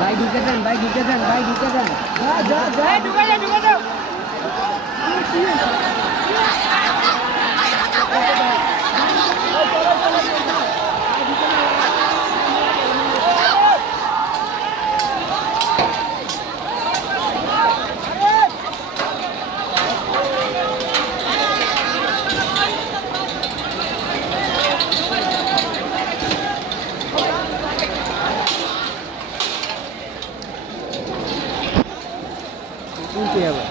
ভাই ঢুকে যান ভাই ঢুকে যান ভাই ঢুকে যান। inteira.